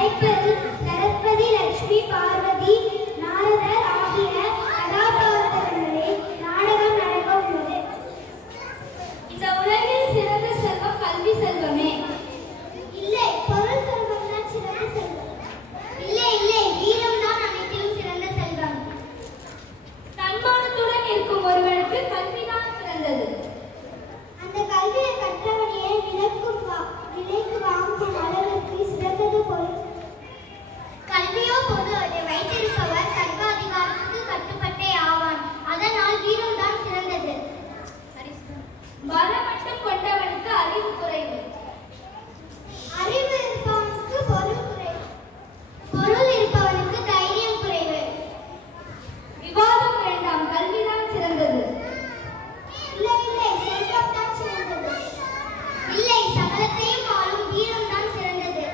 படைப்பதில் சரஸ்வதி, லட்சுமி, பார்வதி, நாரதர் ஆகிய கதாபாத்திரங்களில் நாடகம் நடக்க உள்ளது. இந்த உலகில் சிறந்த செல்வம் கல்வி செல்வமே. இல்லை, பொருள் செல்வம் தான் சிறந்த செல்வம். இல்லை இல்லை, வீரம் தான் அனைத்திலும் சிறந்த செல்வம். தன்மானத்துடன் இருக்கும் ஒருவனுக்கு கல்விதான் சிறந்தது. அந்த கல்வியை கற்றவனையே விலைக்கு வாங்கும் அளவிற்கு சிறந்தது பொருள். கல்வியோ பொது, அதை வைத்திருப்பவர் சர்வ அதிகாரத்துக்கு கட்டுப்பட்டே ஆவான். அதனால் வீரம் தான் சிறந்தது. பலம் மட்டும் கொண்டவனுக்கு அறிவு குறைவு. அறிவு இருப்பவனுக்கு பொருள் குறைவு. பொருள் இருப்பவனுக்கு தைரியம் குறைவு. விவாதம் வேண்டாம், கல்விதான் சிறந்தது. இல்லை இல்லை, செல்வம் தான் சிறந்தது. இல்லை, சகலத்தையும் ஆளும் வீரம் தான் சிறந்தது.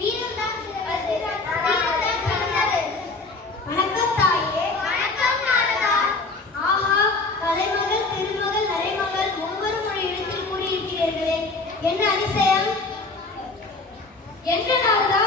வீரம் தான் சிறந்தது. வணக்கம் தாயே. வணக்கம் நாரதா. ஆஹா, தலைமகள், திருமகள், நரைமகள் ஒவ்வொரு மொழி இடத்தில் கூடியிருக்கிறீர்களே, என்ன அதிசயம்! என்ன நாரதா,